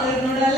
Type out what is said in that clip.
അവരോട്